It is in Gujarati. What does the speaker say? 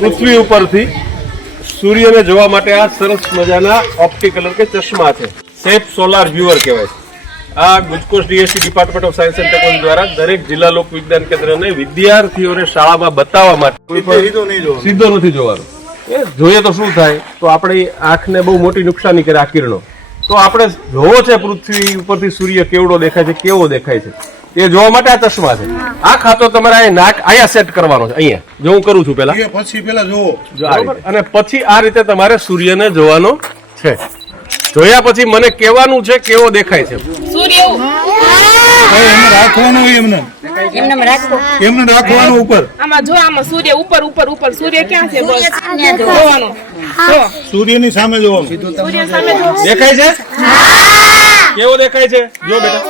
પૃથ્વી ઉપરથી સૂર્યને જોવા માટે આ સરસ મજાના ઓપ્ટિકલ કે ચશ્મા છે, સેફ સોલાર વ્યુઅર કહેવાય છે. આ ગુજકોસ્ટ DSC department of science and technology દ્વારા દરેક જિલ્લા લોક વિજ્ઞાન કેન્દ્રને વિદ્યાર્થીઓને શાળામાં બતાવવા માટે સીધો નથી જોવાનો. એ જોઈએ તો શું થાય, તો આપણી આંખને બહુ મોટી નુકસાની કરે આ કિરણો. તો આપણે જોવો છે પૃથ્વી ઉપરથી સૂર્ય કેવડો દેખાય છે, કેવો દેખાય છે, એ જોવા માટે આ ચશ્મા છે. આ ખાતો તમારે નાક અહીંયા સેટ કરવાનો છે, અહીંયા જો હું કરું છું પેલા જોવો, અને પછી આ રીતે તમારે સૂર્યને જોવાનો છે. જોયા પછી મને કહેવાનું છે કેવો દેખાય છે સૂર્ય. એમને રાખવાનું, એમને રાખવાનું ઉપર. આમાં જો, આમાં સૂર્ય ઉપર ઉપર ઉપર. સૂર્ય ક્યાં છે? બસ જોવાનું, સૂર્યની સામે જોવાનું. સૂર્ય સામે જો દેખાય છે, કેવો દેખાય છે જો બેટા.